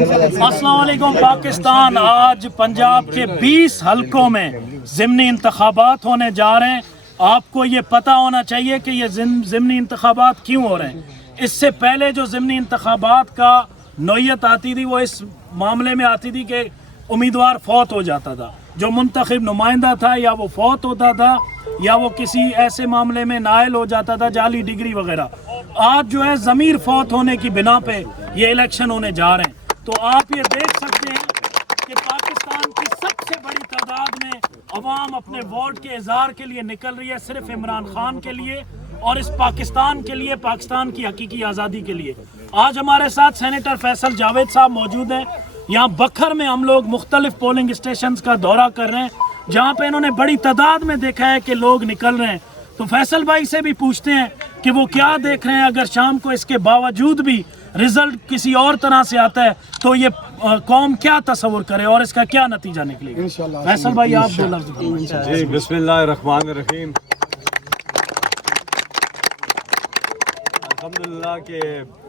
अस्सलाम वालेकुम पाकिस्तान। आज पंजाब के 20 हलकों में ज़िमनी इंतखाबात होने जा रहे हैं। आपको ये पता होना चाहिए कि ये ज़िमनी इंतखाबात क्यों हो रहे हैं। इससे पहले जो ज़िमनी इंतखाबात का नौयत आती थी वो इस मामले में आती थी कि उम्मीदवार फौत हो जाता था, जो मुंतखब नुमाइंदा था या वो फौत होता था या वो किसी ऐसे मामले में नायल हो जाता था, जाली डिग्री वगैरह। आज जो है ज़मीर फौत होने की बिना पे ये इलेक्शन होने जा रहे हैं। तो आप ये देख सकते हैं कि पाकिस्तान की सबसे बड़ी तादाद में अवाम अपने वोट के इजहार के लिए निकल रही है, सिर्फ इमरान खान के लिए और इस पाकिस्तान के लिए, पाकिस्तान की हकीकी आज़ादी के लिए। आज हमारे साथ सेनेटर फैसल जावेद साहब मौजूद हैं। यहाँ बखर में हम लोग मुख्तलिफ पोलिंग स्टेशन का दौरा कर रहे हैं, जहाँ पे इन्होंने बड़ी तादाद में देखा है कि लोग निकल रहे हैं। तो फैसल भाई से भी पूछते हैं कि वो क्या देख रहे हैं। अगर शाम को इसके बावजूद भी रिजल्ट किसी और तरह से आता है तो ये कौम क्या तस्वुर करे और इसका क्या नतीजा निकलेगा। फैसल भाई आप दो लफ्ज़। जी बिस्मिल्लाहिर्रहमानिर्रहीम। अल्हम्दुलिल्लाह के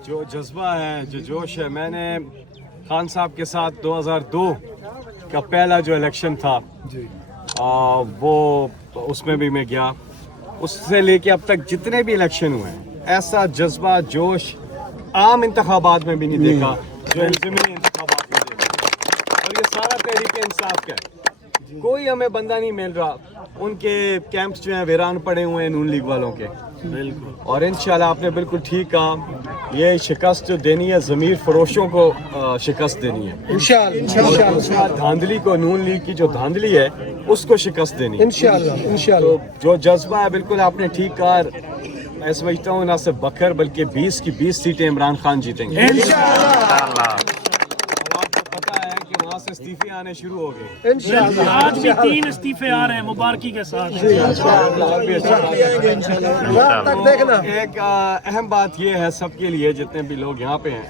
जो जज्बा है, जो जोश है, मैंने खान साहब के साथ 2002 का पहला जो इलेक्शन था वो उसमें भी मैं गया। उससे लेके अब तक जितने भी इलेक्शन हुए हैं, ऐसा जज्बा जोश आम इंतखाबात में भी नहीं देखा जो ज़िमनी इंतखाबात में देखा। और ये सारा तहरीक इंसाफ का है। कोई हमें बंदा नहीं मिल रहा। उनके कैंप्स जो हैं वीरान पड़े हुए हैं नून लीग वालों के। बिल्कुल। और इंशाल्लाह आपने बिल्कुल ठीक कहा, ये शिकस्त जो देनी है ज़मीर फरोशों को शिकस्त देनी है इंशाल्लाह। धांधली को, नून लीग की जो धांधली है उसको शिकस्त देनी है इंशाल्लाह। तो जो जज्बा है बिल्कुल आपने ठीक कहा। मैं समझता हूँ ना सिर्फ बकर बल्कि 20 की 20 सीटें इमरान खान जीतेंगे इंशाल्लाह। आपको पता है कि वहाँ से इस्तीफे आने शुरू हो गए। आज भी 3 इस्तीफे आ रहे हैं मुबारकी के साथ। एक अहम बात ये है सबके लिए, जितने भी लोग यहाँ पे हैं,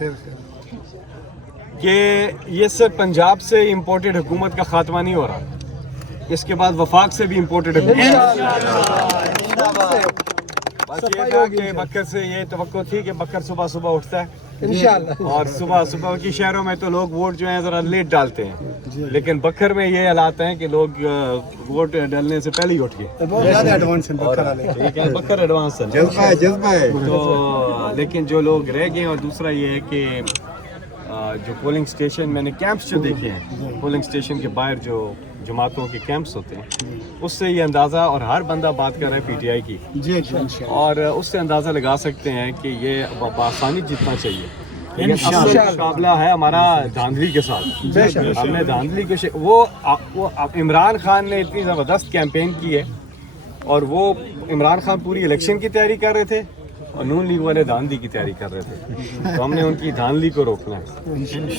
कि ये सिर्फ पंजाब से इम्पोर्टेड हुकूमत का खात्मा नहीं हो रहा, इसके बाद वफाक से भी इम्पोर्टेड बस ये था कि बकर से ये तवक्को थी कि बकर सुबह सुबह उठता है इंशाल्लाह। और सुबह सुबह की शहरों में तो लोग वोट जो है जरा लेट डालते हैं, लेकिन बकर में ये हालात हैं कि लोग वोट डालने से पहले ही उठ गए। बहुत ज़्यादा एडवांस है बकर एडवांस है, जज्बा है। तो लेकिन जो लोग रह गए, और दूसरा ये है कि जो पोलिंग स्टेशन मैंने कैंप्स जो देखे हैं, पोलिंग स्टेशन के बाहर जो जमातों के कैंप्स होते हैं, उससे ये अंदाज़ा, और हर बंदा बात कर रहा है पीटीआई की, और उससे अंदाज़ा लगा सकते हैं कि ये आसानी जीतना चाहिए। लेकिन असल मुकाबला है हमारा धांधली के साथ। हमने धांधली के वो इमरान खान ने इतनी ज़बरदस्त कैंपेन की है, और वो इमरान खान पूरी इलेक्शन की तैयारी कर रहे थे और नून लीग वाले धांधली की तैयारी कर रहे थे। तो हमने उनकी धांधली को रोकना है,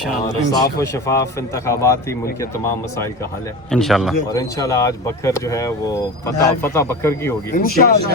और साफ और शफाफ इंतखाबात ही मुल्क के तमाम मसाइल का हल है इंशाल्लाह। और इंशाल्लाह आज बकर जो है वो फतह बकर की होगी इंशाल्लाह।